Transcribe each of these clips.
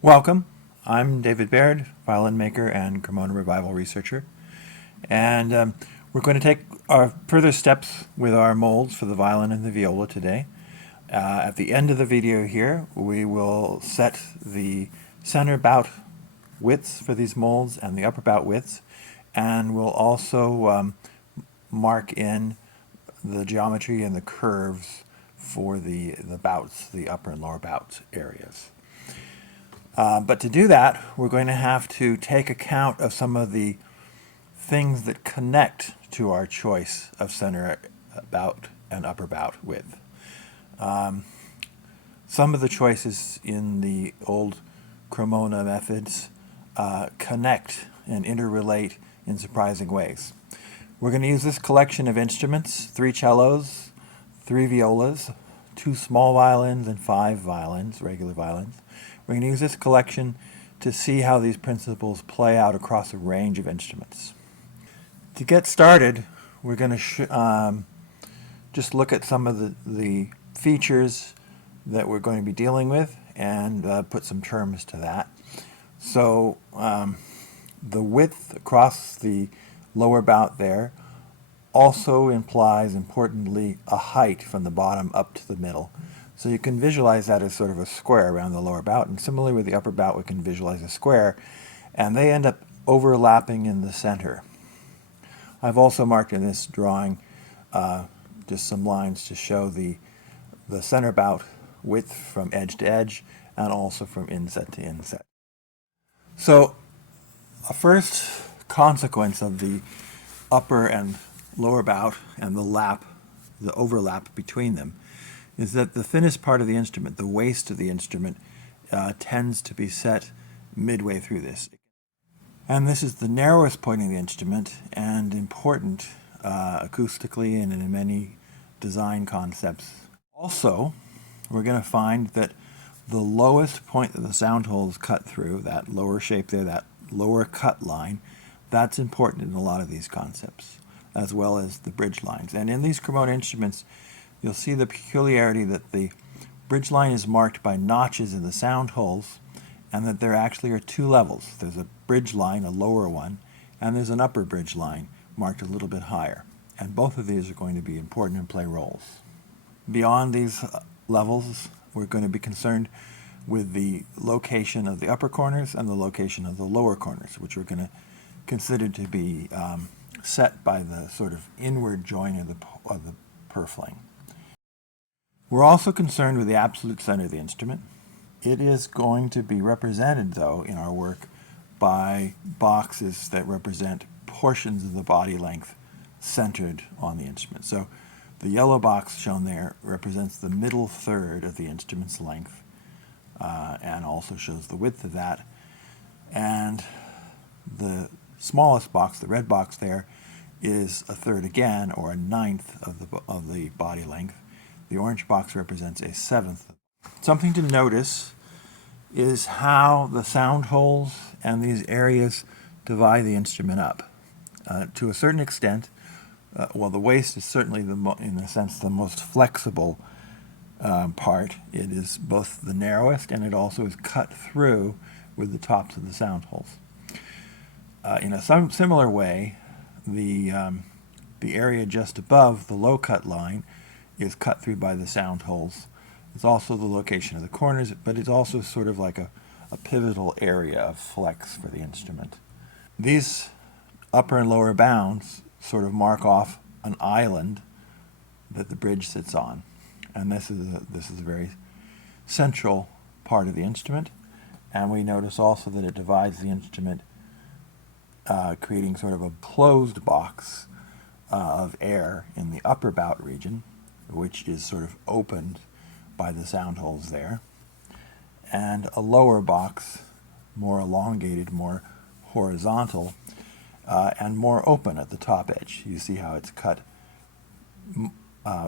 Welcome. I'm David Baird, violin maker and Cremona revival researcher. And we're going to take our further steps with our molds for the violin and the viola today. At the end of the video here, we will set the center bout widths for these molds and the upper bout widths. And we'll also mark in the geometry and the curves for the bouts, the upper and lower bout areas. But to do that, we're going to have to take account of some of the things that connect to our choice of center bout and upper bout width. Some of the choices in the Old Cremona methods connect and interrelate in surprising ways. We're going to use this collection of instruments: 3 cellos, 3 violas, 2 small violins, and 5 violins, regular violins. We're going to use this collection to see how these principles play out across a range of instruments. To get started, we're going to just look at some of the features that we're going to be dealing with and put some terms to that. So the width across the lower bout there also implies, importantly, a height from the bottom up to the middle. So you can visualize that as sort of a square around the lower bout, and similarly with the upper bout we can visualize a square, and they end up overlapping in the center. I've also marked in this drawing just some lines to show the center bout width from edge to edge and also from inset to inset. So a first consequence of the upper and lower bout and the overlap between them, is that the thinnest part of the instrument, the waist of the instrument, tends to be set midway through this. And this is the narrowest point of the instrument and important acoustically and in many design concepts. Also, we're going to find that the lowest point that the sound holes cut through, that lower shape there, that lower cut line, that's important in a lot of these concepts, as well as the bridge lines. And in these Cremona instruments, you'll see the peculiarity that the bridge line is marked by notches in the sound holes, and that there actually are 2 levels. There's a bridge line, a lower one, and there's an upper bridge line marked a little bit higher. And both of these are going to be important and play roles. Beyond these levels, we're going to be concerned with the location of the upper corners and the location of the lower corners, which we're going to consider to be set by the sort of inward join of the purfling. We're also concerned with the absolute center of the instrument. It is going to be represented, though, in our work by boxes that represent portions of the body length centered on the instrument. So the yellow box shown there represents the middle third of the instrument's length and also shows the width of that. And the smallest box, the red box there, is a third again, or a ninth of the body length. The orange box represents a seventh. Something to notice is how the sound holes and these areas divide the instrument up. To a certain extent, well, the waist is certainly, in a sense, the most flexible part. It is both the narrowest, and it also is cut through with the tops of the sound holes. In a similar way, the area just above the low cut line is cut through by the sound holes. It's also the location of the corners, but it's also sort of like a pivotal area of flex for the instrument. These upper and lower bounds sort of mark off an island that the bridge sits on, and this is a very central part of the instrument. And we notice also that it divides the instrument, creating sort of a closed box of air in the upper bout region, which is sort of opened by the sound holes there, and a lower box, more elongated, more horizontal, and more open at the top edge. You see how it's cut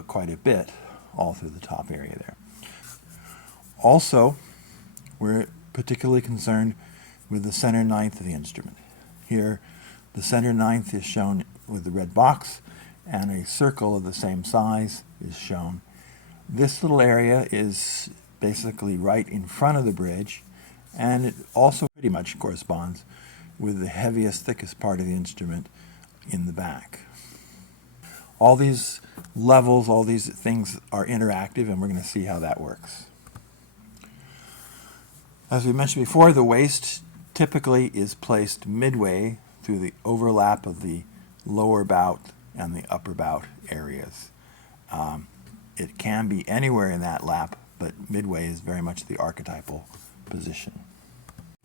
quite a bit all through the top area there. Also, we're particularly concerned with the center ninth of the instrument. Here, the center ninth is shown with the red box, and a circle of the same size is shown. This little area is basically right in front of the bridge, And it also pretty much corresponds with the heaviest, thickest part of the instrument in the back. All these levels, all these things are interactive, and we're going to see how that works. As we mentioned before, the waist typically is placed midway through the overlap of the lower bout and the upper bout areas. It can be anywhere in that lap, but midway is very much the archetypal position.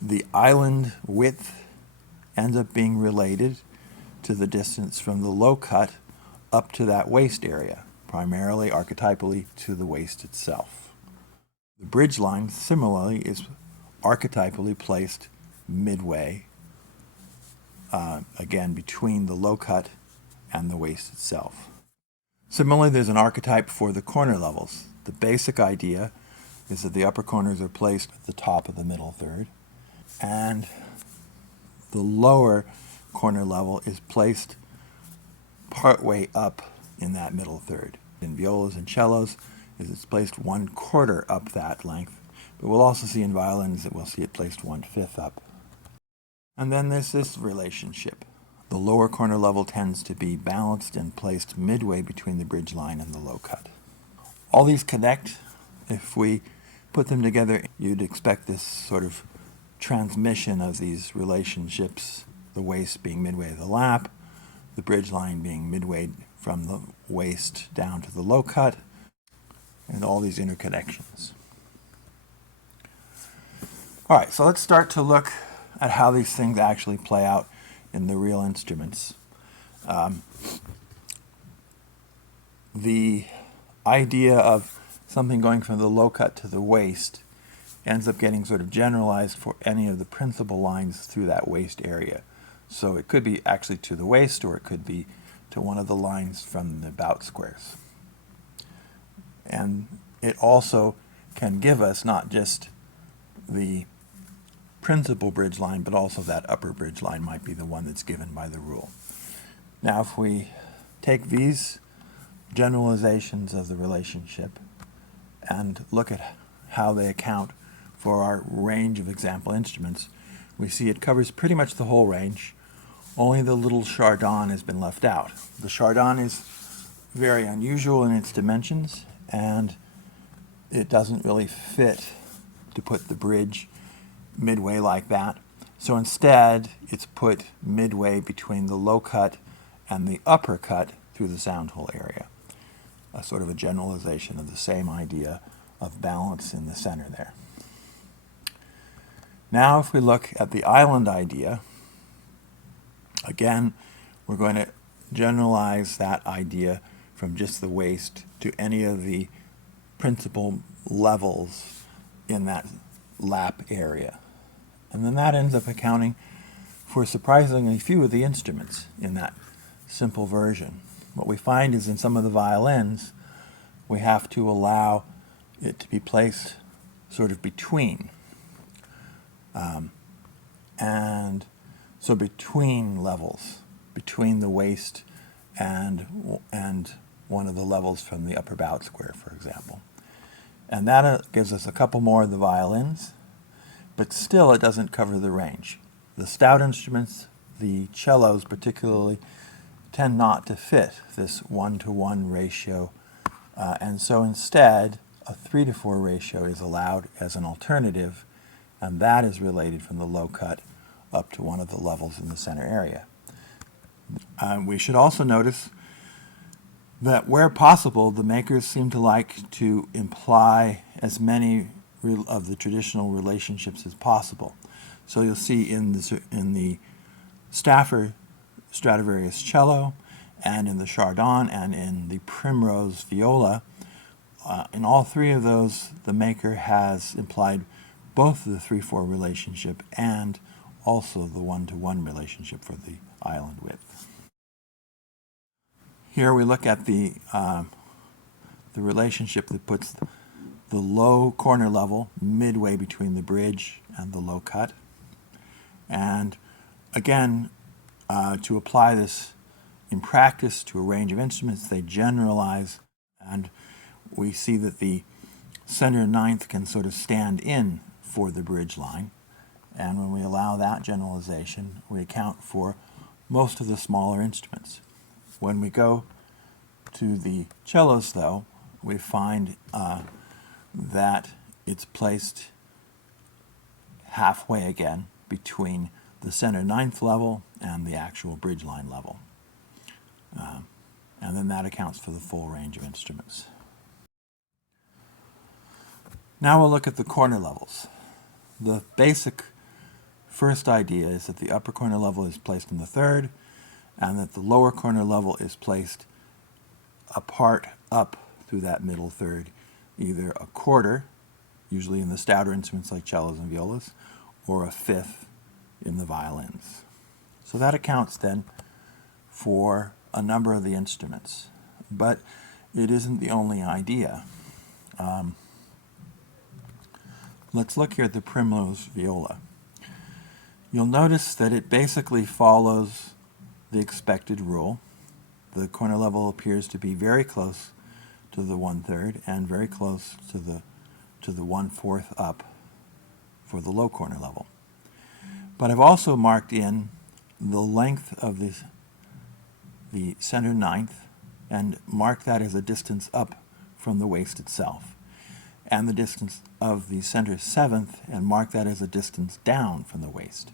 The island width ends up being related to the distance from the low cut up to that waist area, primarily archetypally to the waist itself. The bridge line similarly is archetypally placed midway, again between the low cut and the waist itself. Similarly, there's an archetype for the corner levels. The basic idea is that the upper corners are placed at the top of the middle third, and the lower corner level is placed partway up in that middle third. In violas and cellos, it's placed 1/4 up that length, but we'll also see in violins that we'll see it placed 1/5 up. And then there's this relationship. The lower corner level tends to be balanced and placed midway between the bridge line and the low cut. All these connect. If we put them together, you'd expect this sort of transmission of these relationships, the waist being midway of the lap, the bridge line being midway from the waist down to the low cut, and all these interconnections. All right, so let's start to look at how these things actually play out in the real instruments. The idea of something going from the low cut to the waist ends up getting sort of generalized for any of the principal lines through that waist area. So it could be actually to the waist, or it could be to one of the lines from the bout squares. And it also can give us not just the principal bridge line, but also that upper bridge line might be the one that's given by the rule. Now, if we take these generalizations of the relationship and look at how they account for our range of example instruments, we see it covers pretty much the whole range. Only the little chardon has been left out. The chardon is very unusual in its dimensions, and it doesn't really fit to put the bridge midway like that. So instead, it's put midway between the low cut and the upper cut through the sound hole area. A sort of a generalization of the same idea of balance in the center there. Now, if we look at the island idea, again, we're going to generalize that idea from just the waist to any of the principal levels in that lap area. And then that ends up accounting for surprisingly few of the instruments in that simple version. What we find is in some of the violins, we have to allow it to be placed sort of between. And so between levels, between the waist and one of the levels from the upper bout square, for example. And that gives us a couple more of the violins, but still it doesn't cover the range. The stout instruments, the cellos particularly, tend not to fit this 1-to-1 ratio, and so instead a 3-to-4 ratio is allowed as an alternative, and that is related from the low cut up to one of the levels in the center area. We should also notice that where possible, the makers seem to like to imply as many of the traditional relationships as possible. So you'll see in the Stafford Stradivarius cello, and in the chardon, and in the primrose viola, in all three of those, the maker has implied both the 3-4 relationship and also the 1-to-1 relationship for the island width. Here we look at the relationship that puts the low corner level midway between the bridge and the low cut. And again, to apply this in practice to a range of instruments, they generalize, and we see that the center ninth can sort of stand in for the bridge line, And when we allow that generalization, we account for most of the smaller instruments. When we go to the cellos, though, we find that it's placed halfway again between the center ninth level and the actual bridge line level. And then that accounts for the full range of instruments. Now we'll look at the corner levels. The basic first idea is that the upper corner level is placed in the third, and that the lower corner level is placed apart up through that middle third, either a quarter, usually in the stouter instruments like cellos and violas, or a fifth in the violins. So that accounts then for a number of the instruments, but it isn't the only idea. Let's look here at the primrose viola. You'll notice that it basically follows the expected rule. The corner level appears to be very close to the 1/3 and very close to the 1/4 up for the low corner level. But I've also marked in the length of the center ninth and marked that as a distance up from the waist itself, and the distance of the center seventh and mark that as a distance down from the waist.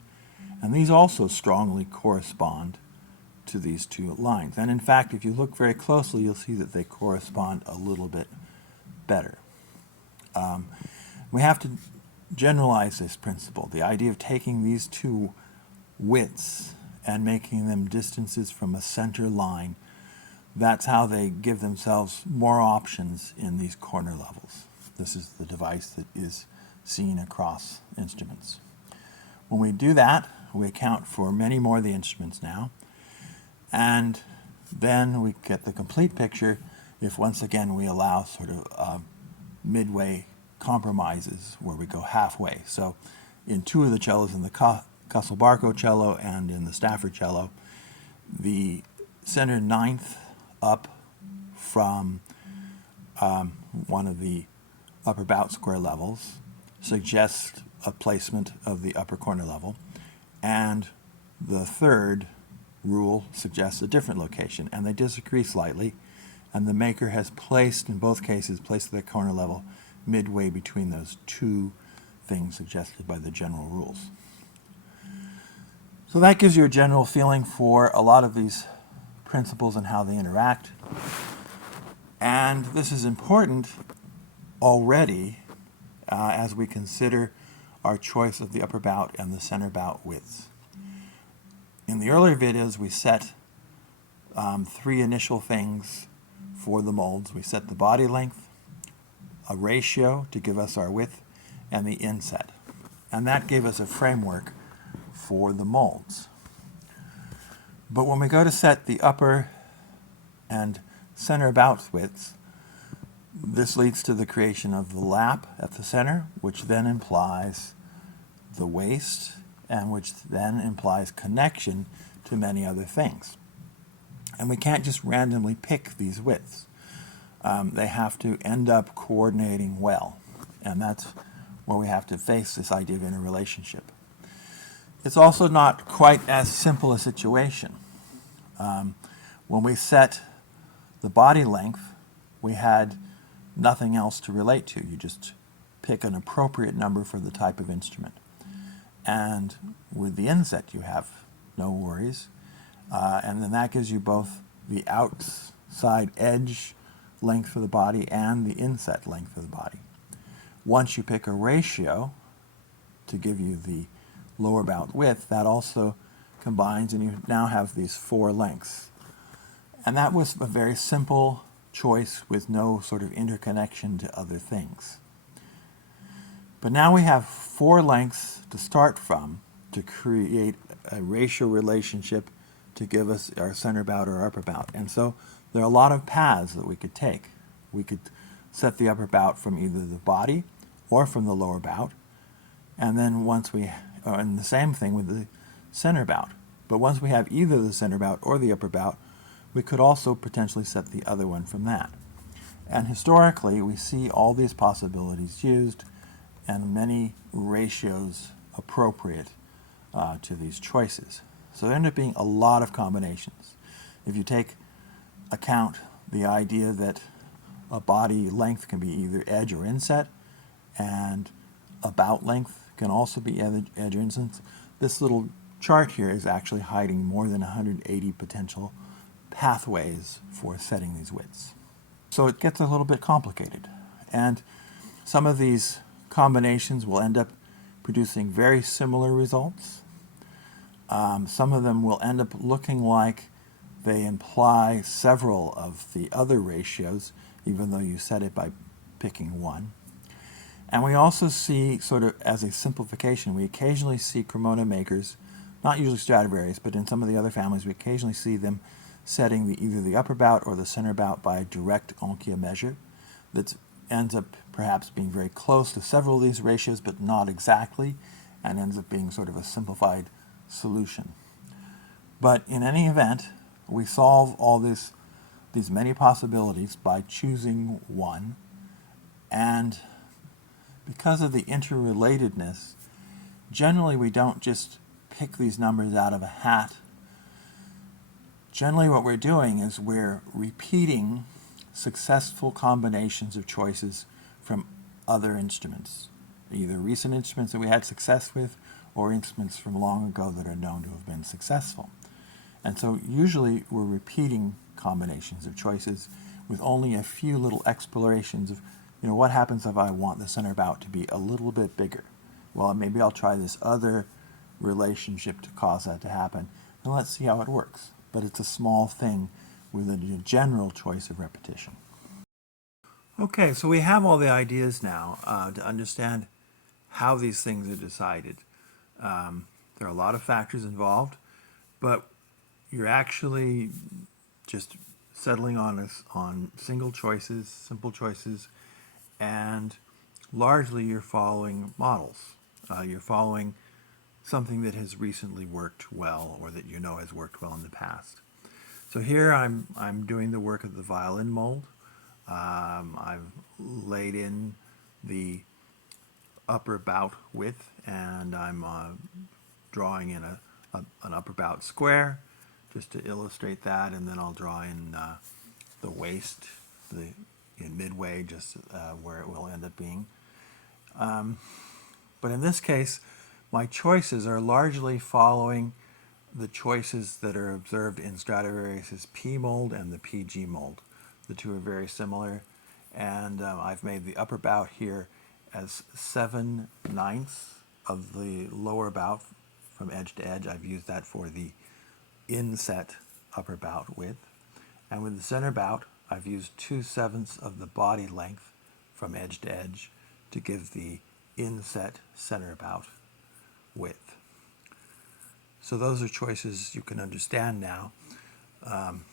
And these also strongly correspond to these two lines. And in fact, if you look very closely, you'll see that they correspond a little bit better. We have to generalize this principle, the idea of taking these two widths and making them distances from a center line. That's how they give themselves more options in these corner levels. This is the device that is seen across instruments. When we do that, we account for many more of the instruments now, and then we get the complete picture if once again we allow sort of midway compromises where we go halfway. So in two of the cellos, in the Castelbarco cello and in the Stafford cello, the center ninth up from one of the upper bout square levels suggests a placement of the upper corner level, and the third rule suggests a different location, and they disagree slightly, and the maker has placed, in both cases, placed the corner level midway between those two things suggested by the general rules. So that gives you a general feeling for a lot of these principles and how they interact. And this is important already as we consider our choice of the upper bout and the center bout widths. In the earlier videos, we set three initial things for the molds. We set the body length, a ratio to give us our width, and the inset. And that gave us a framework for the molds. But when we go to set the upper and center bout widths, this leads to the creation of the lap at the center, which then implies the waist, and which then implies connection to many other things. And we can't just randomly pick these widths. They have to end up coordinating well, and that's where we have to face this idea of interrelationship. It's also not quite as simple a situation. When we set the body length, we had nothing else to relate to. You just pick an appropriate number for the type of instrument. And with the inset, you have no worries. And then that gives you both the outside edge length for the body and the inset length for the body. Once you pick a ratio to give you the lower bout width, that also combines, and you now have these four lengths. And that was a very simple choice with no sort of interconnection to other things. But now we have four lengths to start from to create a ratio relationship to give us our center bout or upper bout. And so there are a lot of paths that we could take. We could set the upper bout from either the body or from the lower bout, and then and the same thing with the center bout. But once we have either the center bout or the upper bout, we could also potentially set the other one from that. And historically, we see all these possibilities used, and many ratios appropriate to these choices. So there end up being a lot of combinations. If you take account the idea that a body length can be either edge or inset, and about length can also be edge or inset, this little chart here is actually hiding more than 180 potential pathways for setting these widths. So it gets a little bit complicated. And some of these combinations will end up producing very similar results. Some of them will end up looking like they imply several of the other ratios, even though you set it by picking one. And we also see, sort of as a simplification, we occasionally see Cremona makers, not usually Stradivarius, but in some of the other families, we occasionally see them setting either the upper bout or the center bout by a direct Oncia measure that ends up perhaps being very close to several of these ratios, but not exactly, and ends up being sort of a simplified solution. But in any event, we solve all these many possibilities by choosing one, and because of the interrelatedness, generally we don't just pick these numbers out of a hat. Generally what we're doing is we're repeating successful combinations of choices from other instruments, either recent instruments that we had success with or instruments from long ago that are known to have been successful. And so usually we're repeating combinations of choices with only a few little explorations of, what happens if I want the center bout to be a little bit bigger? Well, maybe I'll try this other relationship to cause that to happen, and let's see how it works. But it's a small thing with a general choice of repetition. Okay, so we have all the ideas now to understand how these things are decided. There are a lot of factors involved, but you're actually just settling on single choices, simple choices, and largely you're following models. You're following something that has recently worked well or that has worked well in the past. So here I'm doing the work of the violin mold. I've laid in the upper bout width, and I'm drawing in an upper bout square just to illustrate that, and then I'll draw in the waist, in midway, just where it will end up being. But in this case, my choices are largely following the choices that are observed in Stradivarius's P mold and the PG mold. The two are very similar, and I've made the upper bout here as 7/9 of the lower bout from edge to edge. I've used that for the inset upper bout width. And with the center bout, I've used 2/7 of the body length from edge to edge to give the inset center bout width. So those are choices you can understand now, and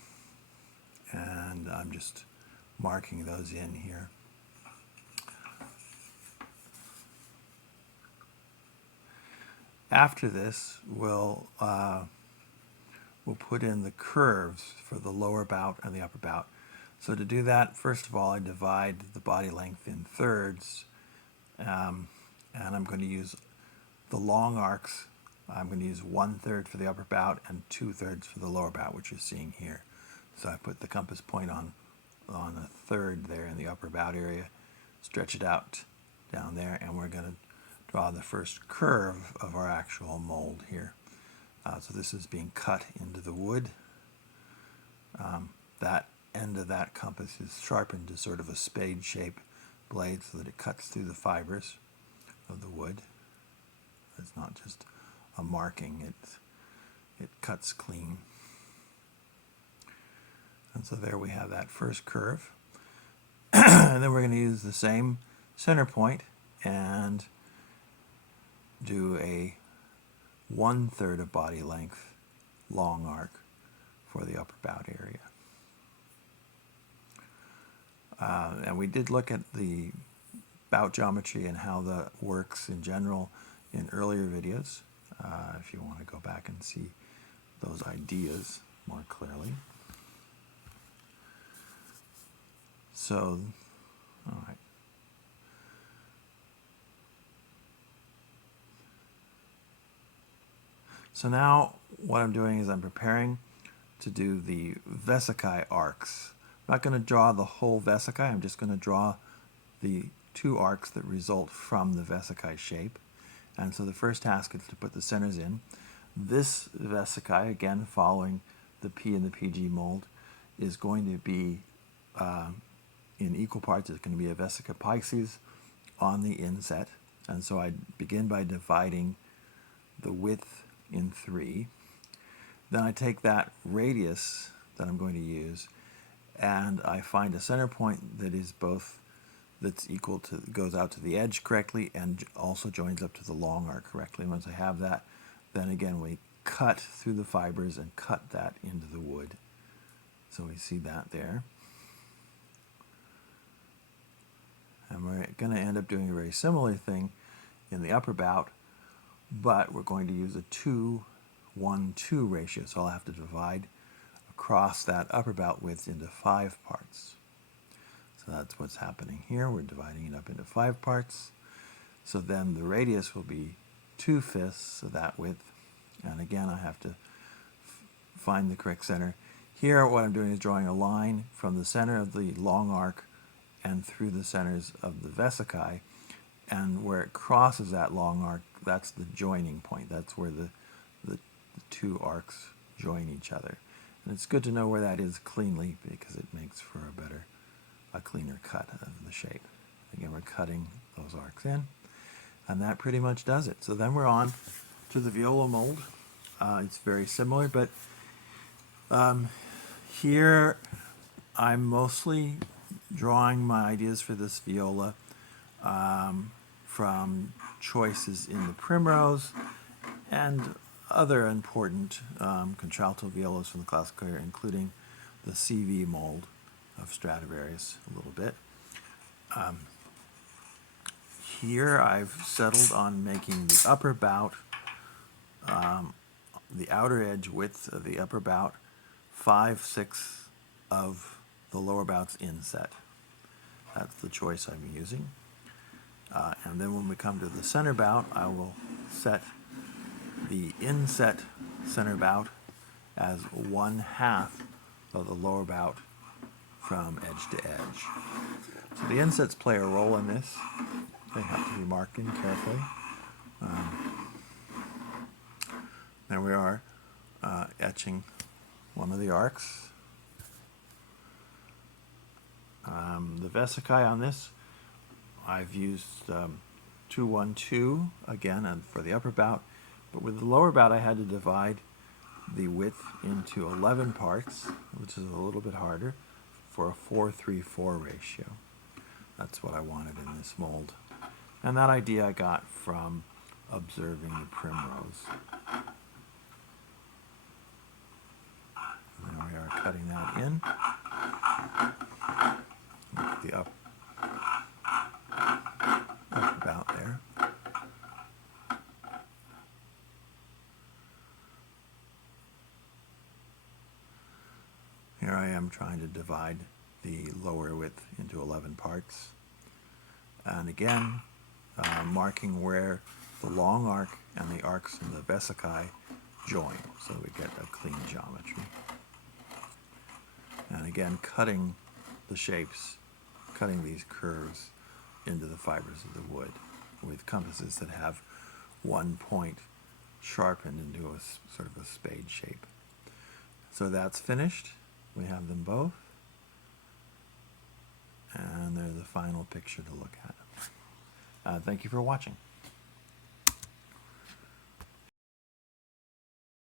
I'm just marking those in here. After this, we'll put in the curves for the lower bout and the upper bout. So to do that, first of all, I divide the body length in thirds, and I'm going to use the long arcs. I'm going to use 1/3 for the upper bout and 2/3 for the lower bout, which you're seeing here. So I put the compass point on a third there in the upper bout area, stretch it out down there, and we're going to draw the first curve of our actual mold here. So this is being cut into the wood. That end of that compass is sharpened to sort of a spade-shaped blade so that it cuts through the fibers of the wood. It's not just a marking, it cuts clean. And so there we have that first curve. And then we're going to use the same center point and do a 1/3 of body length long arc for the upper bout area. And we did look at the bout geometry and how that works in general in earlier videos, if you want to go back and see those ideas more clearly. So, all right. So now what I'm doing is I'm preparing to do the vesicae arcs. I'm not going to draw the whole vesicae, I'm just going to draw the two arcs that result from the vesicae shape. And so the first task is to put the centers in. This vesicae, again following the P and the PG mold, is going to be in equal parts. It's going to be a vesica Pisces on the inset. And so I begin by dividing the width in 3. Then I take that radius that I'm going to use and I find a center point that is both, that's equal to, goes out to the edge correctly and also joins up to the long arc correctly. Once I have that, then again we cut through the fibers and cut that into the wood. So we see that there. And we're going to end up doing a very similar thing in the upper bout, but we're going to use a 2:1:2 ratio. So I'll have to divide across that upper bout width into 5 parts. So that's what's happening here. We're dividing it up into 5 parts. So then the radius will be 2/5 of that width. And again, I have to find the correct center. Here, what I'm doing is drawing a line from the center of the long arc and through the centers of the vesicae. And where it crosses that long arc, that's the joining point. That's where the two arcs join each other. And it's good to know where that is cleanly because it makes for a cleaner cut of the shape. Again, we're cutting those arcs in, and that pretty much does it. So then we're on to the viola mold. It's very similar, but here I'm mostly drawing my ideas for this viola from choices in the Primrose and other important contralto violas from the classical era, including the CV mold of Stradivarius a little bit. Here I've settled on making the upper bout, the outer edge width of the upper bout, 5/6 of the lower bout's inset. That's the choice I'm using. And then when we come to the center bout, I will set the inset center bout as 1/2 of the lower bout from edge to edge. So the insets play a role in this. They have to be marked in carefully. There we are, etching one of the arcs. The vesicae on this, I've used 2:1:2 again and for the upper bout, but with the lower bout I had to divide the width into 11 parts, which is a little bit harder, for a 4:3:4 ratio. That's what I wanted in this mold. And that idea I got from observing the Primrose. There we are, cutting that in. Look at the up about there. Here I am trying to divide the lower width into 11 parts. And again, marking where the long arc and the arcs in the vesicae join, so we get a clean geometry. And again, cutting the shapes, cutting these curves into the fibers of the wood with compasses that have one point sharpened into a sort of a spade shape. So that's finished. We have them both. And they're the final picture to look at. Thank you for watching.